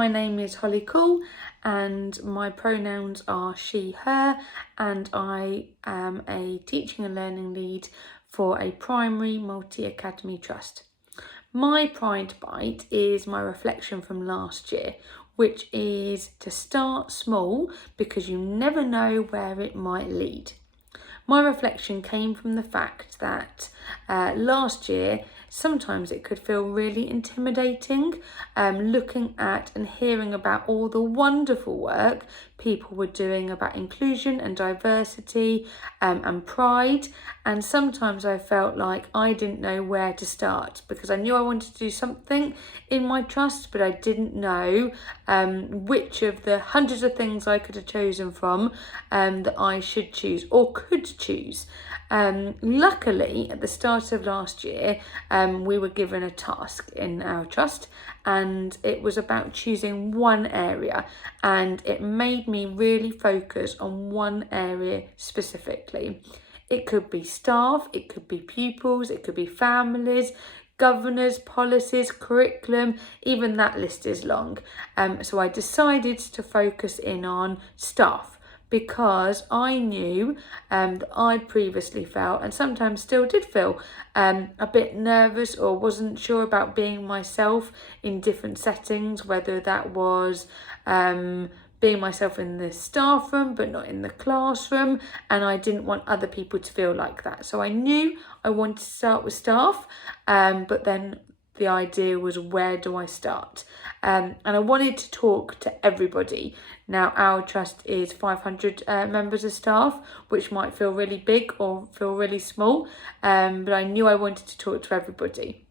my name is Holly Coull and my pronouns are she, her, and I am a teaching and learning lead for a primary multi-academy trust. My Pride Bite is my reflection from last year, which is to start small because you never know where it might lead. My reflection came from the fact that last year sometimes it could feel really intimidating, looking at and hearing about all the wonderful work people were doing about inclusion and diversity and pride, and sometimes I felt like I didn't know where to start because I knew I wanted to do something in my trust, but I didn't know which of the hundreds of things I could have chosen from that I should choose or could choose. Luckily, at the start of last year, we were given a task in our trust, and it was about choosing one area, and it made me really focus on one area specifically. It could be staff, it could be pupils, it could be families, governors, policies, curriculum, even that list is long. So I decided to focus in on staff, because I knew that I'd previously felt, and sometimes still did feel, a bit nervous or wasn't sure about being myself in different settings, whether that was being myself in the staff room but not in the classroom, and I didn't want other people to feel like that. So I knew I wanted to start with staff, but then the idea was, where do I start? And I wanted to talk to everybody. Now, our trust is 500 members of staff, which might feel really big or feel really small, but I knew I wanted to talk to everybody.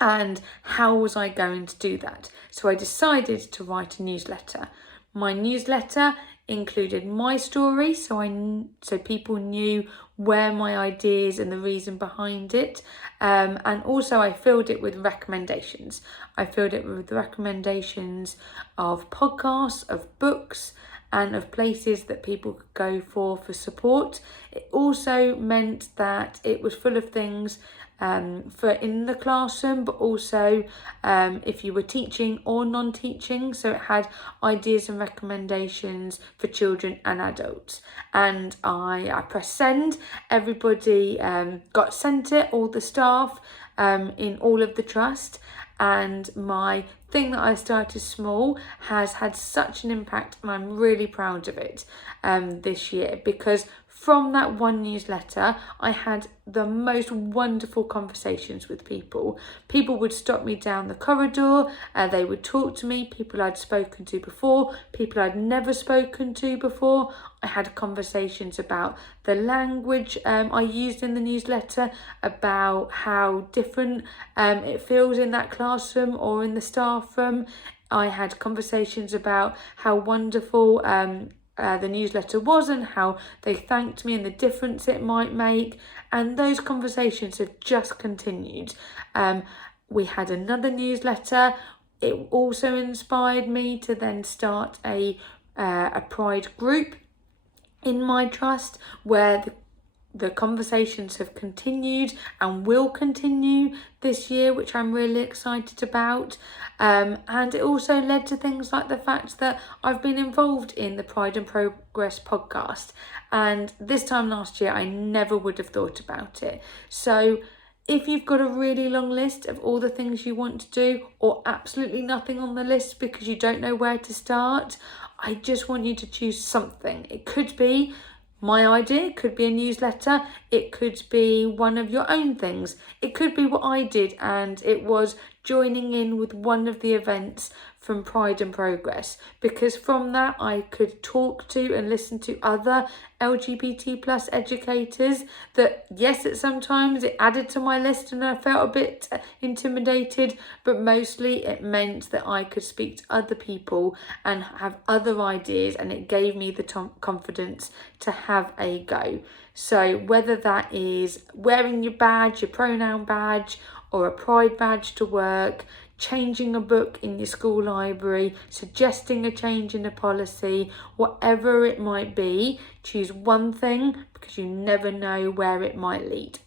And how was I going to do that? So I decided to write a newsletter. My newsletter included my story, so people knew where my ideas and the reason behind it, and also I filled it with recommendations. I filled it with recommendations of podcasts, of books, and of places that people could go for support. It also meant that it was full of things for in the classroom, but also if you were teaching or non-teaching. So it had ideas and recommendations for children and adults. And I pressed send. Everybody got sent it, all the staff in all of the trust. And my thing that I started small has had such an impact, and I'm really proud of it this year, because from that one newsletter, I had the most wonderful conversations with people. People would stop me down the corridor, they would talk to me, people I'd spoken to before, people I'd never spoken to before. I had conversations about the language I used in the newsletter, about how different it feels in that classroom or in the staff room. I had conversations about how wonderful the newsletter was and how they thanked me and the difference it might make, and those conversations have just continued. We had another newsletter. It also inspired me to then start a pride group in my trust, where the conversations have continued and will continue this year, which I'm really excited about. And it also led to things like the fact that I've been involved in the Pride and Progress podcast. And this time last year, I never would have thought about it. So if you've got a really long list of all the things you want to do, or absolutely nothing on the list because you don't know where to start, I just want you to choose something. It could be my idea, it could be a newsletter, it could be one of your own things. It could be what I did, and it was joining in with one of the events from Pride and Progress, because from that I could talk to and listen to other LGBT plus educators that, yes, sometimes it added to my list and I felt a bit intimidated, but mostly it meant that I could speak to other people and have other ideas, and it gave me the confidence to have a go. So whether that is wearing your badge, your pronoun badge, or a pride badge to work, changing a book in your school library, suggesting a change in a policy, whatever it might be, choose one thing, because you never know where it might lead.